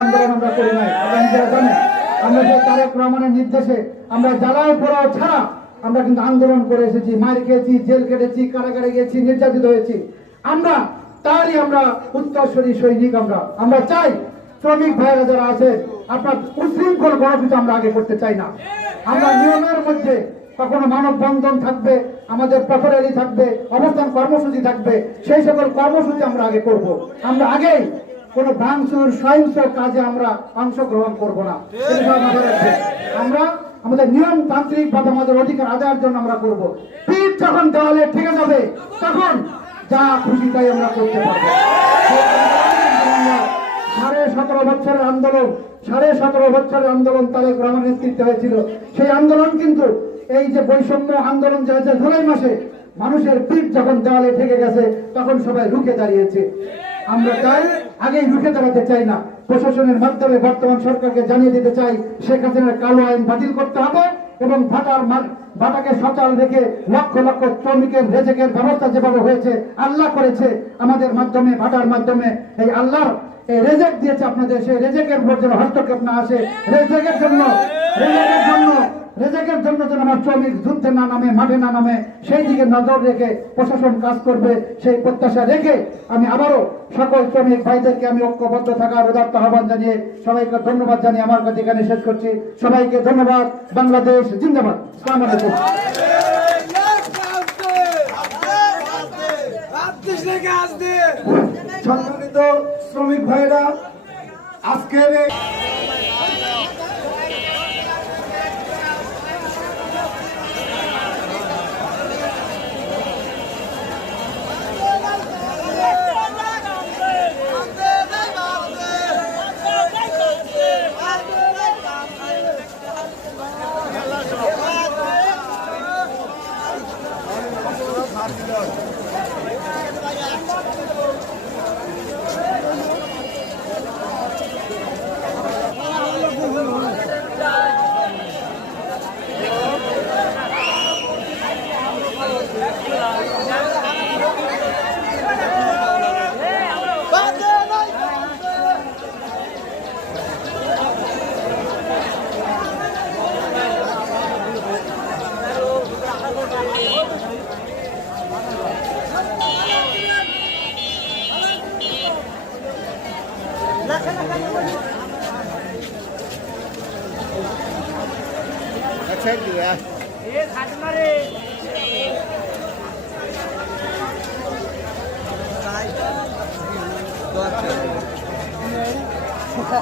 আন্দোলন আমরা করি নাই, আপনারা নিজেরা জানেন। আমরা সেই তারেক রহমানের নির্দেশে আমরা জ্বালাও পোড়াও ছাড়া আমরা কিন্তু আন্দোলন করে এসেছি, মার খেয়েছি, জেল কেটেছি, কারাগারে গিয়েছি, নির্যাতিত হয়েছি। আমরা তারই আমরা উত্তরসূরি সৈনিক। আমরা চাই শ্রমিক ভাইরা যারা আছে আপনার উশৃঙ্খল কোনো কিছু আমরা আগে করতে চাই না। আমরা নিয়মের মধ্যে কখনো মানববন্ধন থাকবে, আমাদের পথরেলি থাকবে, অবস্থান কর্মসূচি থাকবে, সেই সকল কর্মসূচি আমরা আগে করব। আমরা আগেই কোনো ভাঙচুর সহিংস কাজে আমরা অংশগ্রহণ করব না। আমরা আমাদের নিয়মতান্ত্রিক ভাবে আমাদের অধিকার আদায়ের জন্য আমরা করব। পিঠ যখন দেওয়ালে ঠেকে যাবে তখন যা খুশি তাই আমরা করতে পারবো। 17.5 বছরের আন্দোলন, 17.5 বছরের আন্দোলন তারেক রহমানের নেতৃত্বে হয়েছিল। সেই আন্দোলন কিন্তু এই যে বৈষম্য আন্দোলন যে হয়েছে জুলাই মাসে, মানুষের পিঠ যখন দেওয়ালে ঠেকে গেছে তখন সবাই রুখে দাঁড়িয়েছে। আমরা চাই আগেই রুখে দাঁড়াতে চাই না। প্রশাসনের মাধ্যমে বর্তমান সরকারকে জানিয়ে দিতে চাই শেখ হাসিনার কালো আইন বাতিল করতে হবে এবং ভাটাকে সচল রেখে লক্ষ লক্ষ শ্রমিকের রেজেকের ব্যবস্থা যেভাবে হয়েছে, আল্লাহ করেছে আমাদের মাধ্যমে, ভাটার মাধ্যমে এই আল্লাহর এই রেজেক দিয়েছে আপনাদের, সেই রেজেকের উপর যেন হস্তক্ষেপ না আসে। রেজেকের জন্য যেন আমার শ্রমিক যুদ্ধে না নামে, মাঠে না নামে, সেই দিকে নজর রেখে প্রশাসন কাজ করবে সেই প্রত্যাশা রেখে আমি আবারও সকল শ্রমিক ভাইদেরকে আমি ঐক্যবদ্ধ থাকার উদাত্ত আহ্বান জানিয়ে সবাইকে ধন্যবাদ জানিয়ে আমার কথা এখানে শেষ করছি। সবাইকে ধন্যবাদ। বাংলাদেশ জিন্দাবাদ। আসসালামু আলাইকুম। সম্মানিত শ্রমিক ভাইরা, আজকের अच्छा